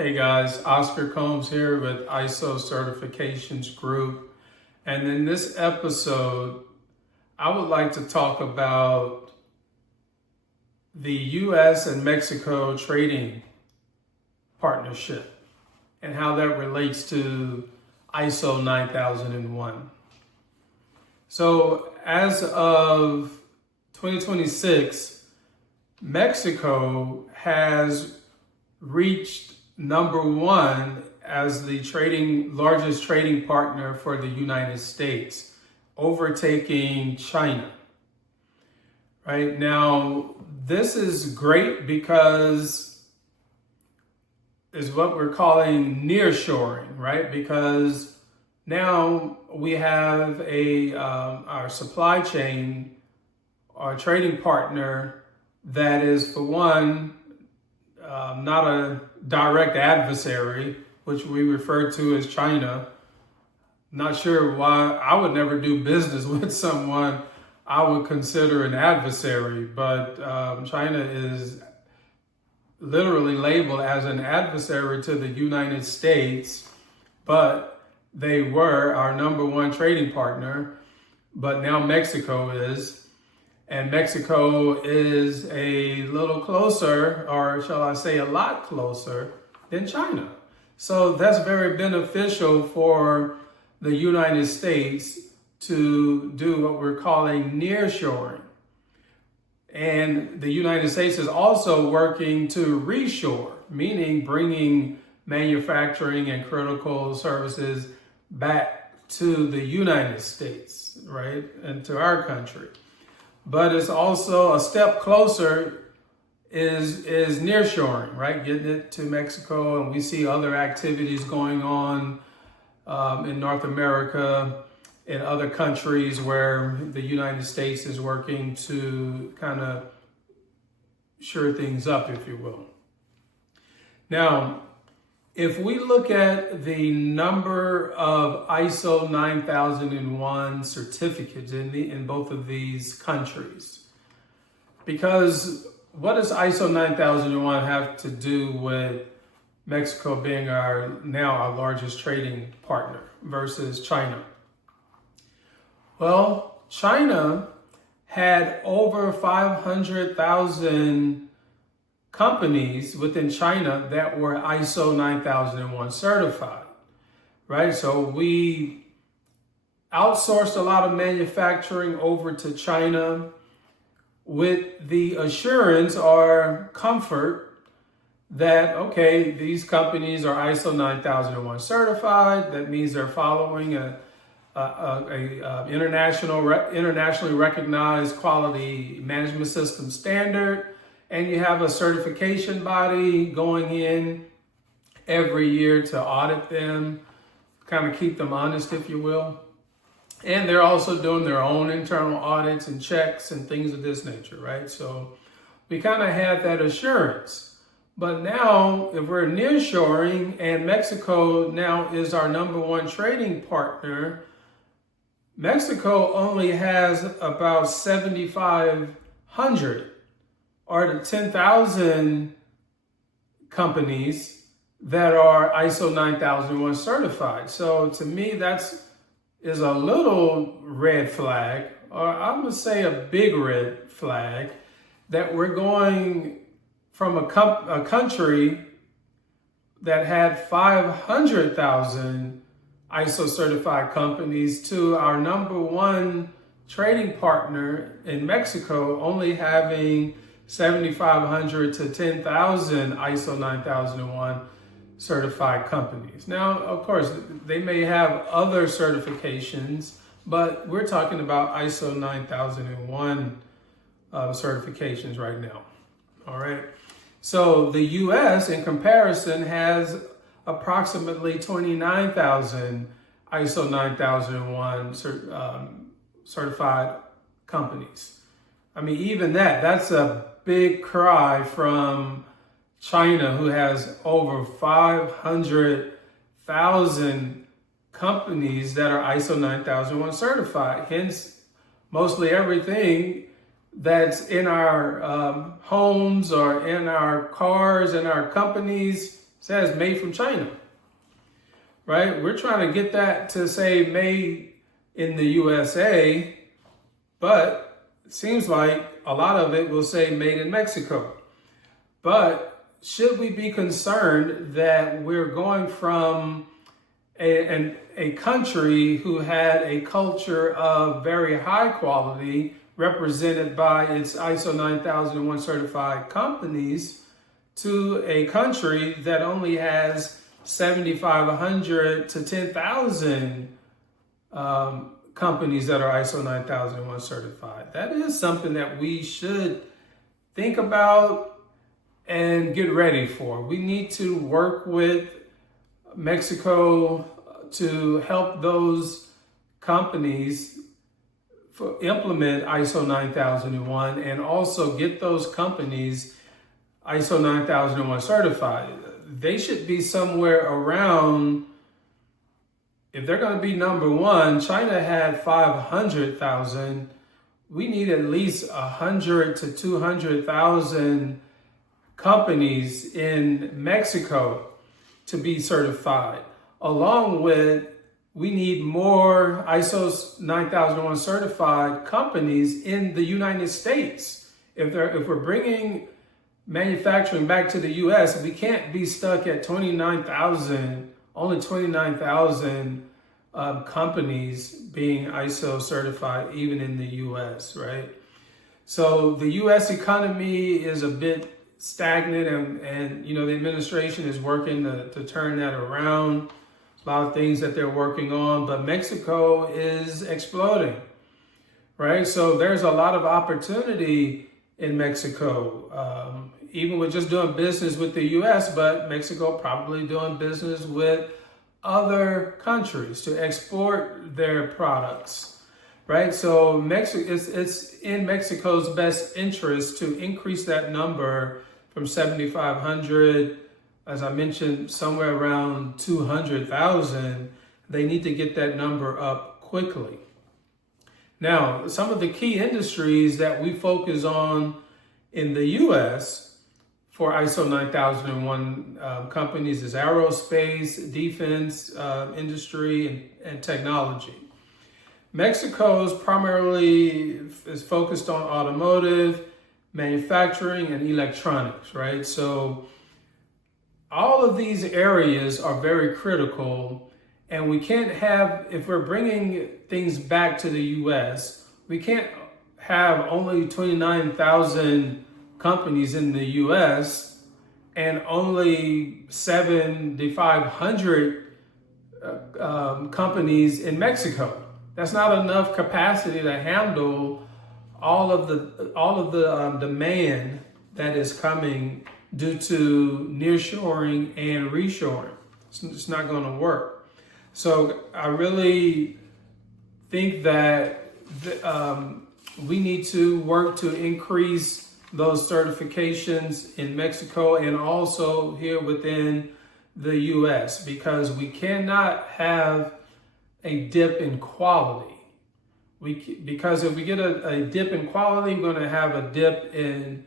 Hey guys, Oscar Combs here with ISO Certifications Group. And in this episode, I would like to talk about the US and Mexico trading partnership and how that relates to ISO 9001. So as of 2026, Mexico has reached number one as the largest trading partner for the United States, overtaking China. Right now, this is great because is what we're calling nearshoring, right? Because now we have our supply chain, our trading partner that is, for one, not a direct adversary, which we refer to as China. Not sure why I would never do business with someone I would consider an adversary, but China is literally labeled as an adversary to the United States, but they were our number one trading partner, but now Mexico is. And Mexico is a little closer, or shall I say a lot closer, than China. So that's very beneficial for the United States to do what we're calling nearshoring. And the United States is also working to reshore, meaning bringing manufacturing and critical services back to the United States, right? And to our country. But it's also a step closer is nearshoring, right? Getting it to Mexico, and we see other activities going on in North America, in other countries where the United States is working to kind of shore things up, if you will. Now, if we look at the number of ISO 9001 certificates in both of these countries, because what does ISO 9001 have to do with Mexico being now our largest trading partner versus China? Well, China had over 500,000 companies within China that were ISO 9001 certified, right? So we outsourced a lot of manufacturing over to China with the assurance or comfort that, okay, these companies are ISO 9001 certified. That means they're following a internationally recognized quality management system standard. And you have a certification body going in every year to audit them, kind of keep them honest, if you will. And they're also doing their own internal audits and checks and things of this nature, right? So we kind of had that assurance. But now, if we're nearshoring and Mexico now is our number one trading partner, Mexico only has about 7,500 or the 10,000 companies that are ISO 9001 certified. So to me, is a little red flag, or I would say a big red flag, that we're going from a country that had 500,000 ISO certified companies to our number one trading partner in Mexico only having 7,500 to 10,000 ISO 9001 certified companies. Now, of course, they may have other certifications, but we're talking about ISO 9001 certifications right now. All right. So the US, in comparison, has approximately 29,000 ISO 9001 certified companies. I mean, even that's a big cry from China, who has over 500,000 companies that are ISO 9001 certified. Hence, mostly everything that's in our homes or in our cars and our companies says made from China, right? We're trying to get that to say made in the USA, but it seems like a lot of it will say made in Mexico. But should we be concerned that we're going from a country who had a culture of very high quality represented by its ISO 9001 certified companies to a country that only has 7,500 to 10,000 companies that are ISO 9001 certified? That is something that we should think about and get ready for. We need to work with Mexico to help those companies implement ISO 9001 and also get those companies ISO 9001 certified. They should be somewhere around, if they're going to be number one, China had 500,000. We need at least 100 to 200,000 companies in Mexico to be certified. Along with, we need more ISO 9001 certified companies in the United States. If we're bringing manufacturing back to the U.S., we can't be stuck at 29,000, only 29,000 companies being ISO certified, even in the U.S., right? So the U.S. economy is a bit stagnant, and you know, the administration is working to turn that around. A lot of things that they're working on, but Mexico is exploding, right? So there's a lot of opportunity in Mexico, even with just doing business with the U.S., but Mexico probably doing business with other countries to export their products, right? So it's in Mexico's best interest to increase that number from 7,500, as I mentioned, somewhere around 200,000. They need to get that number up quickly. Now, some of the key industries that we focus on in the U.S. for ISO 9001 companies is aerospace, defense, industry, and technology. Mexico's primarily is focused on automotive, manufacturing, and electronics, right? So all of these areas are very critical, and we can't have, if we're bringing things back to the U.S., we can't have only 29,000 companies in the U.S. and only 7,500 companies in Mexico. That's not enough capacity to handle all of the demand that is coming due to nearshoring and reshoring. It's not going to work. So I really think that we need to work to increase those certifications in Mexico and also here within the U.S., because we cannot have a dip in quality. Because if we get a dip in quality, we're going to have a dip in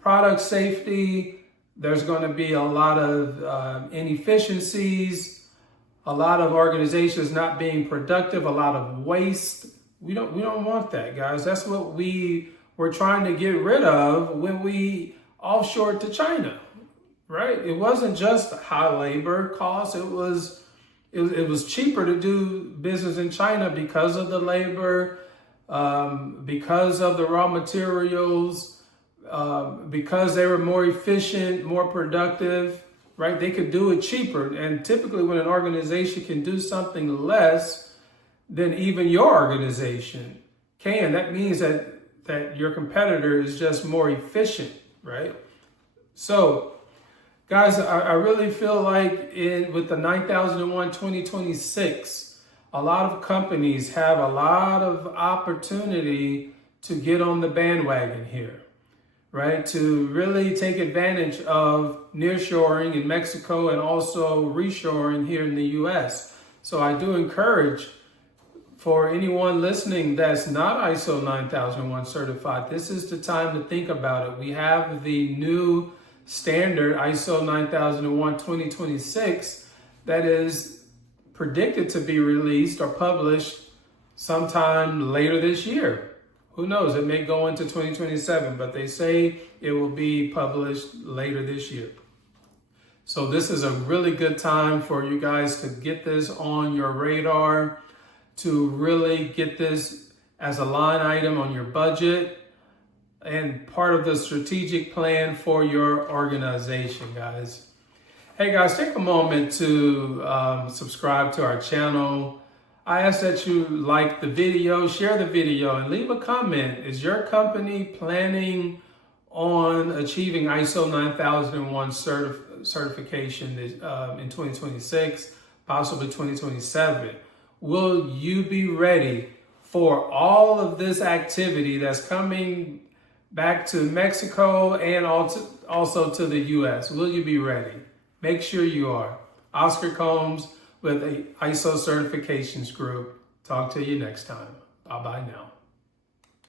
product safety. There's going to be a lot of inefficiencies, a lot of organizations not being productive, a lot of waste. We don't want that, guys. That's what we were trying to get rid of when we offshored to China, right? It wasn't just high labor costs. It was cheaper to do business in China because of the labor, because of the raw materials, because they were more efficient, more productive, right? They could do it cheaper. And typically when an organization can do something less than even your organization can, that means that your competitor is just more efficient, right? So guys, I really feel like with the 9001 2026, a lot of companies have a lot of opportunity to get on the bandwagon here, right? To really take advantage of nearshoring in Mexico and also reshoring here in the U.S. So I do encourage, for anyone listening that's not ISO 9001 certified, this is the time to think about it. We have the new standard, ISO 9001 2026, that is predicted to be released or published sometime later this year. Who knows? It may go into 2027, but they say it will be published later this year. So this is a really good time for you guys to get this on your radar, to really get this as a line item on your budget and part of the strategic plan for your organization, guys. Hey guys, take a moment to subscribe to our channel. I ask that you like the video, share the video, and leave a comment. Is your company planning on achieving ISO 9001 certification in 2026, possibly 2027? Will you be ready for all of this activity that's coming back to Mexico and also to the US? Will you be ready? Make sure you are. Oscar Combs with the ISO Certifications Group. Talk to you next time. Bye-bye now.